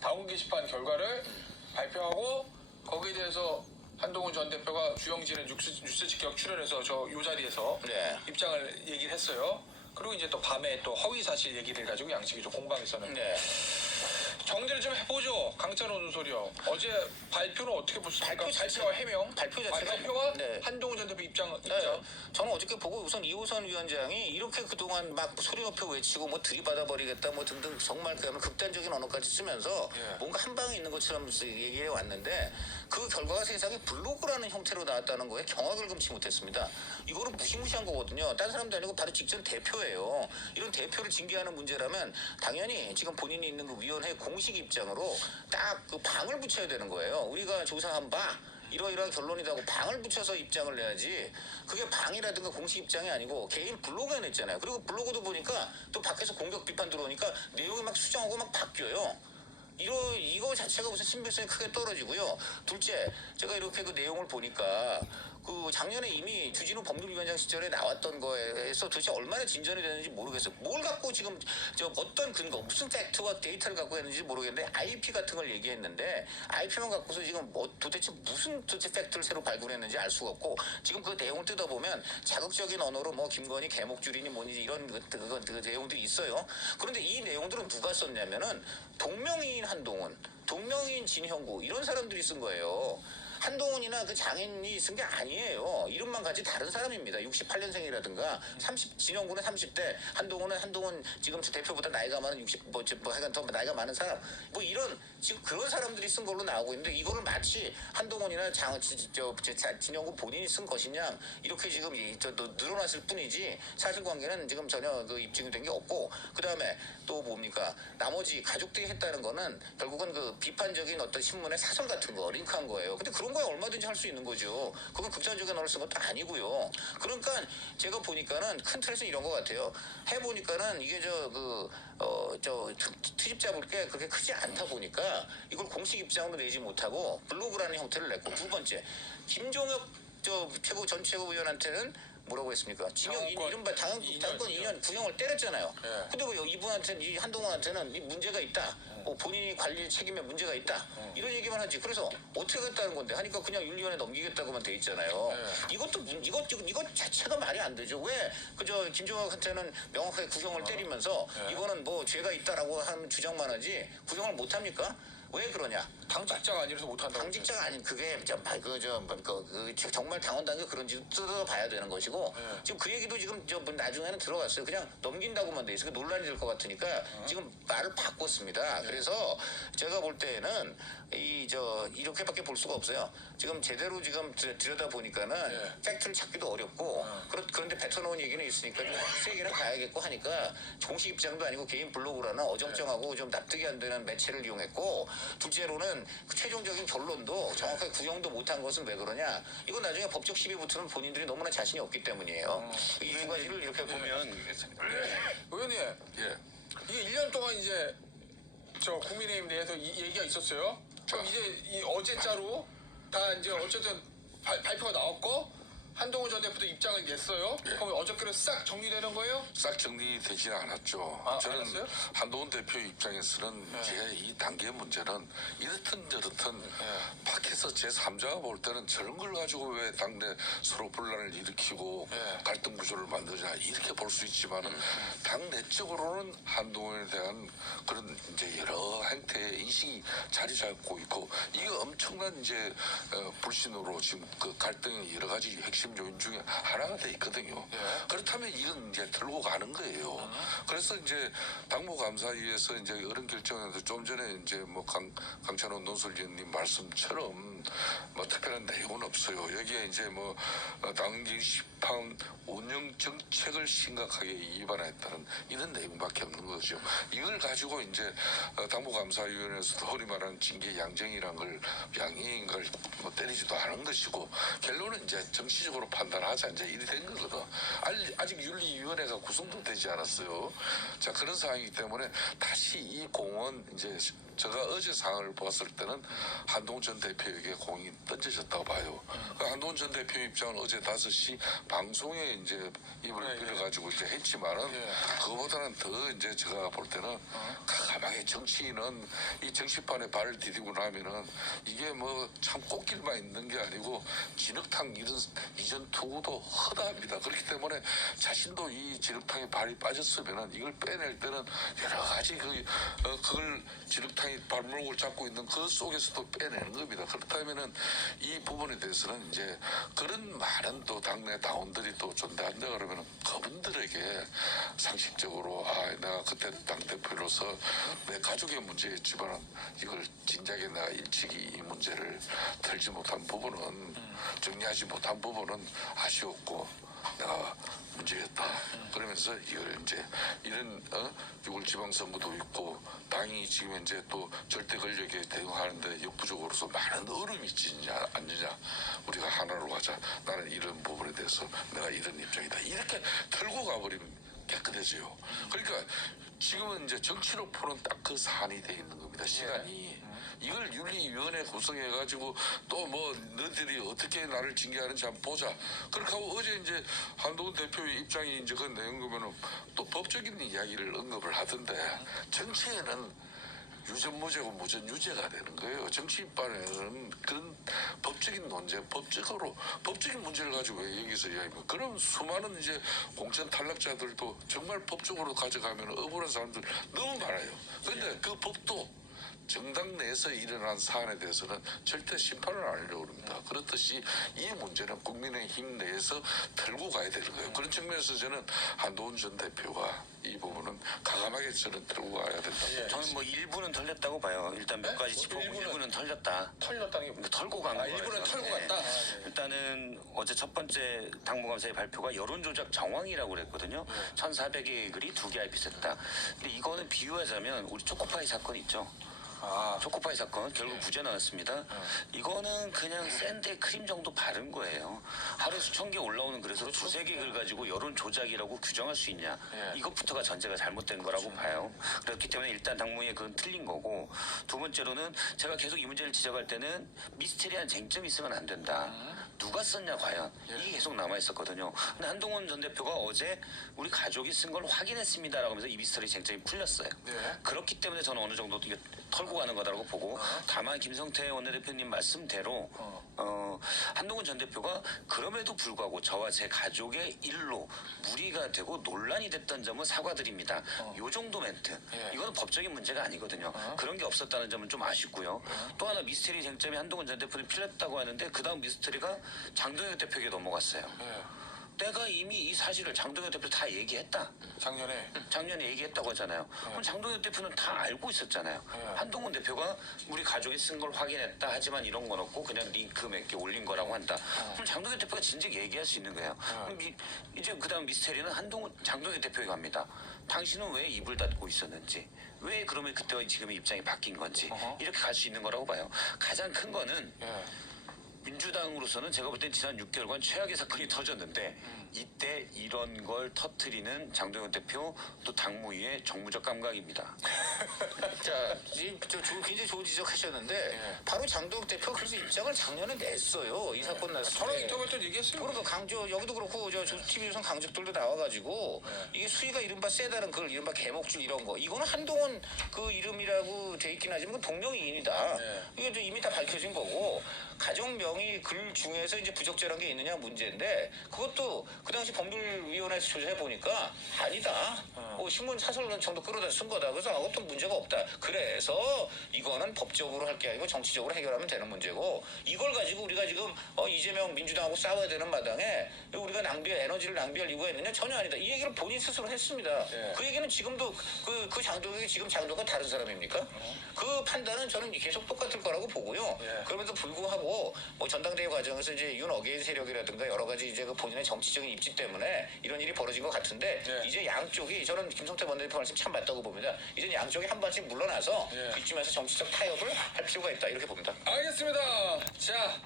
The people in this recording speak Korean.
다운 게시판 결과를 발표하고 거기에 대해서 한동훈 전 대표가 주영진의 뉴스 직격 출연해서 저 요 자리에서 네. 입장을 얘기를 했어요. 그리고 이제 또 밤에 또 허위 사실 얘기를 가지고 양측이 좀 공방했었는데 네. 정리를 좀 해보죠. 강찬호 논설이요. 어제 발표는 어떻게 보셨습니까? 발표 자체- 발표와 해명. 발표 자체가- 발표와 네. 한동훈 전 대표 입장. 네. 저는 어저께 보고 우선 이호선 위원장이 이렇게 그동안 막 소리 높여 외치고 뭐 들이받아 버리겠다 뭐 등등 정말 그야말로 극단적인 언어까지 쓰면서 예. 뭔가 한 방에 있는 것처럼 얘기해 왔는데 그 결과가 세상에 블로그라는 형태로 나왔다는 거에 경악을 금치 못했습니다. 이거는 무시무시한 거거든요. 다른 사람도 아니고 바로 직전 대표예요. 이런 대표를 징계하는 문제라면 당연히 지금 본인이 있는 그 위원회 공식 입장으로 딱 그 방을 붙여야 되는 거예요. 우리가 조사한 바 이러이러한 결론이라고 방을 붙여서 입장을 내야지 그게 방이라든가 공식 입장이 아니고 개인 블로그에 냈잖아요. 그리고 블로그도 보니까 또 밖에서 공격 비판 들어오니까 내용이 막 수정하고 막 바뀌어요. 이거 자체가 무슨 신빙성이 크게 떨어지고요. 둘째, 제가 이렇게 그 내용을 보니까 그 작년에 이미 주진우 법률위원장 시절에 나왔던 거에서 도대체 얼마나 진전이 되는지 모르겠어요. 뭘 갖고 지금 저 어떤 근거, 무슨 팩트와 데이터를 갖고 했는지 모르겠는데 IP 같은 걸 얘기했는데 IP만 갖고서 지금 뭐 도대체 무슨 팩트를 새로 발굴했는지 알 수가 없고 지금 그 내용을 뜯어보면 자극적인 언어로 뭐 김건희 개목줄이니 뭐니 이런 그 내용들이 있어요. 그런데 이 내용들은 누가 썼냐면은 동명이인 한동훈, 동명이인 진형구 이런 사람들이 쓴 거예요. 한동훈이나 그 장인이 쓴 게 아니에요. 이름만 가진 다른 사람입니다. 68년생이라든가 30 진영구는 30대, 한동훈은 지금 대표보다 나이가 많은 60 뭐 하여간 더 나이가 많은 사람. 뭐 이런 지금 그런 사람들이 쓴 걸로 나오고 있는데 이거를 마치 한동훈이나 진영구 본인이 쓴 것이냐 이렇게 지금 늘어났을 뿐이지 사실관계는 지금 전혀 그 입증이 된 게 없고 그다음에 또 뭡니까 나머지 가족들이 했다는 거는 결국은 그 비판적인 어떤 신문의 사설 같은 거 링크한 거예요. 근데 그런 거야 얼마든지 할 수 있는 거죠. 그건 극단적인 언어를 쓴 것도 아니고요. 그러니까 제가 보니까는 큰 틀에서 이런 것 같아요. 해보니까는 이게 트집 잡을 게 그렇게 크지 않다 보니까 이걸 공식 입장으로 내지 못하고 블로그라는 형태를 냈고 두 번째 김종혁 전 최고위원한테는 뭐라고 했습니까? 징역 이른바 당권 2년 구형을 때렸잖아요. 예. 근데 왜 이분한테는 이 한동훈한테는 이 문제가 있다. 뭐 본인이 관리 책임에 문제가 있다. 이런 얘기만 하지. 그래서 어떻게 하겠다는 건데 하니까 그냥 윤리위원회 넘기겠다고만 돼 있잖아요. 예. 이것 자체가 말이 안 되죠. 왜 그저 김종혁한테는 명확하게 구형을 때리면서 예. 이거는 뭐 죄가 있다라고 하는 주장만 하지 구형을 못 합니까? 왜 그러냐? 당직자가 아니라서 못한다고. 당직자가 아닌 그게 정말 당원 단계 그런지 뜯어봐야 되는 것이고 네. 지금 그 얘기도 지금 나중에는 들어갔어요. 그냥 넘긴다고만 돼 있어요. 논란이 될 것 같으니까 지금 말을 바꿨습니다. 그래서 제가 볼 때는 이렇게밖에 볼 수가 없어요. 지금 제대로 지금 들여다 보니까는 네. 팩트를 찾기도 어렵고 그런데 뱉어놓은 얘기는 있으니까 세계는 가야겠고 하니까 공식 입장도 아니고 개인 블로그라는 어정쩡하고 좀 납득이 안 되는 매체를 이용했고 둘째로는 그 최종적인 결론도 정확하게 구형도 못한 것은 왜 그러냐? 이건 나중에 법적 시비부터는 본인들이 너무나 자신이 없기 때문이에요. 이 두 가지를 이렇게 보면 의원님, 예. 이게 1년 동안 이제 저 국민의힘 내에서 이 얘기가 있었어요. 그럼 이제 이 어제자로 다 이제 어쨌든 발표가 나왔고 한동훈 전 대표도 입장을 냈어요. 그럼 어저께로 싹 정리되는 거예요? 싹 정리되지는 않았죠. 아, 저는 알았어요? 한동훈 대표 입장에서는 이제 이 단계 문제는 이렇든 저렇든 밖에서 제3자가 볼 때는 저런 걸 가지고 왜 당내 서로 분란을 일으키고 갈등 구조를 만드냐 이렇게 볼 수 있지만은 당 내적으로는 한동훈에 대한 그런 이제 여러 행태의 인식이 자리 잡고 있고 이게 엄청난 이제 불신으로 지금 그 갈등의 여러 가지 핵심 요인 중에 하나가 돼 있거든요. 그렇다면 이건 이제 들고 가는 거예요. 그래서 이제 당무감사위에서 이제 이런 결정에서 좀 전에 이제 뭐 강찬호 논설위원님 말씀처럼 뭐 특별한 내용은 없어요. 여기에 이제 뭐 당직 시판 운영 정책을 심각하게 위반했다는 이런 내용밖에 없는 거죠. 이걸 가지고 이제 당무감사위원회에서도 흔히 말하는 징계 양정이란 걸 양형인 걸 뭐 때리지도 않은 것이고 결론은 이제 정치적으로 판단하자 이제 이리 된 거거든. 아직 윤리위원회가 구성도 되지 않았어요. 자 그런 상황이기 때문에 다시 이 공은 이제 제가 어제 상황을 봤을 때는 한동훈 전 대표에게 공이 던져졌다고 봐요. 그 한동훈 전 대표 입장은 어제 5시 방송에 이제 입을 빌어가지고 이제 했지만은 그거보다는 더 이제 제가 볼 때는 가만히 정치인은 이 정치판에 발을 디디고 나면은 이게 뭐 참 꽃길만 있는 게 아니고 진흙탕 이전 투구도 허다합니다. 그렇기 때문에 자신도 이 진흙탕에 발이 빠졌으면은 이걸 빼낼 때는 여러 가지 그걸 진흙탕이 발목을 잡고 있는 그 속에서도 빼내는 겁니다. 그렇다면은 이 부분에 대해서는 이제 그런 많은 또 당내 당원들이 또 존재한다 그러면은 그분들에게 상식적으로 내가 그때 당대표로서 내 가족의 문제였지만 이걸 진작에 내가 일찍이 이 문제를 털지 못한 부분은 정리하지 못한 부분은 아쉬웠고 내가 문제였다. 그러면서 이걸 이제 이런 6월 지방선거도 있고 당이 지금 이제 또 절대 권력에 대응하는데 역부족으로서 많은 얼음이 있지 않느냐. 우리가 하나로 가자. 나는 이런 부분에 대해서 내가 이런 입장이다. 이렇게 털고 가버리면 깨끗해져요. 그러니까 지금은 이제 정치로 푸는 딱 그 사안이 돼 있는 겁니다. 시간이. 이걸 윤리위원회 구성해가지고 또 뭐 너희들이 어떻게 나를 징계하는지 한번 보자. 그렇게 하고 어제 이제 한동훈 대표의 입장이 이제 그 내용이면은 또 법적인 이야기를 언급을 하던데 정치에는 유전무죄고 무전유죄가 되는 거예요. 정치인판에는 그런 법적인 논쟁, 법적인 문제를 가지고 왜 여기서 이야기하면 그럼 수많은 이제 공천 탈락자들도 정말 법적으로 가져가면 억울한 사람들 너무 많아요. 그런데 그 법도 정당 내에서 일어난 사안에 대해서는 절대 심판을 안 하려고 합니다. 그렇듯이 이 문제는 국민의힘 내에서 털고 가야 되는 거예요. 그런 측면에서 저는 한동훈 전 대표가 이 부분은 과감하게 저는 털고 가야 된다. 저는 뭐 일부는 털렸다고 봐요. 일단 몇 가지 짚어보고 일부는 털렸다. 털렸다는 게 그러니까 털고 간 거예요. 일부는 털고 갔다. 일단은 어제 첫 번째 당무감사의 발표가 여론조작 정황이라고 그랬거든요. 1,400의 글이 2개 IP 됐다. 근데 이거는 비유하자면 우리 초코파이 사건 있죠. 초코파이 사건 결국 무죄 나왔습니다. 이거는 그냥 샌드에 크림 정도 바른 거예요. 하루에 수천 개 올라오는 글에서 두세 개 글 가지고 여론 조작이라고 규정할 수 있냐. 이것부터가 전제가 잘못된 거라고 봐요. 그렇기 때문에 일단 당무의 그건 틀린 거고, 두 번째로는 제가 계속 이 문제를 지적할 때는 미스테리한 쟁점이 있으면 안 된다. 누가 썼냐 과연 이게 계속 남아 있었거든요. 근데 한동훈 전 대표가 어제 우리 가족이 쓴 걸 확인했습니다라고 하면서 이 미스터리 쟁점이 풀렸어요. 그렇기 때문에 저는 어느 정도 이게 털고 가는 거다라고 보고, 다만 김성태 원내대표님 말씀대로 한동훈 전 대표가 그럼에도 불구하고 저와 제 가족의 일로 무리가 되고 논란이 됐던 점은 사과드립니다. 요 정도 멘트. 이거는 법적인 문제가 아니거든요. 그런 게 없었다는 점은 좀 아쉽고요. 또 하나 미스터리 쟁점이 한동훈 전 대표는 풀렸다고 하는데 그 다음 미스터리가 장동혁 대표에게 넘어갔어요. 내가 이미 이 사실을 장동혁 대표 다 얘기했다. 작년에 얘기했다고 하잖아요. 그럼 장동혁 대표는 다 알고 있었잖아요. 한동훈 대표가 우리 가족이 쓴 걸 확인했다 하지만 이런 건 없고 그냥 링크 몇 개 올린 거라고 한다. 그럼 장동혁 대표가 진작 얘기할 수 있는 거예요. 그럼 이제 그다음 미스테리는 장동혁 대표에 갑니다. 당신은 왜 입을 닫고 있었는지, 왜 그러면 그때와 지금의 입장이 바뀐 건지 이렇게 갈 수 있는 거라고 봐요. 가장 큰 거는 민주당으로서는 제가 볼 땐 지난 6개월간 최악의 사건이 터졌는데 이때 이런 걸 터뜨리는 장동혁 대표 또 당무위의 정무적 감각입니다. 자, 굉장히 좋은 지적하셨는데 바로 장동혁 대표 그래서 입장을 작년에 냈어요. 이 사건 났을 때. 바로 인터뷰할 얘기했어요. 그러니까 여기도 그렇고 저 TV조선 강적들도 나와가지고 이게 수위가 이른바 세다는 그 이른바 개목줄 이런 거, 이거는 한동훈 그 이름이라고 돼 있긴 하지만 그건 동명이인이다. 이게 이제 이미 다 밝혀진 거고, 가정 명의 글 중에서 이제 부적절한 게 있느냐 문제인데, 그것도 그 당시 법률위원회에서 조사해 보니까 아니다. 신문 사설 정도 끌어다 쓴 거다. 그래서 어떤 문제가 없다. 그래서 이거는 법적으로 할 게 아니고 정치적으로 해결하면 되는 문제고, 이걸 가지고 우리가 지금 이재명 민주당하고 싸워야 되는 마당에 우리가 에너지를 낭비할 이유가 있느냐? 전혀 아니다. 이 얘기를 본인 스스로 했습니다. 그 얘기는 지금도 그 장동혁이 지금 장동혁은 다른 사람입니까? 그 판단은 저는 계속 똑같을 거라고 보고요. 그럼에도 불구하고 뭐 전당대회 과정에서 이제 윤어게인 세력이라든가 여러 가지 이제 그 본인의 정치적인 입지 때문에 이런 일이 벌어진 것 같은데, 이제 양쪽이, 저는 김성태 원내대표 말씀 참 맞다고 봅니다. 이제 양쪽이 한 번씩 물러나서 이쯤에서 정치적 타협을 할 필요가 있다 이렇게 봅니다. 알겠습니다. 자.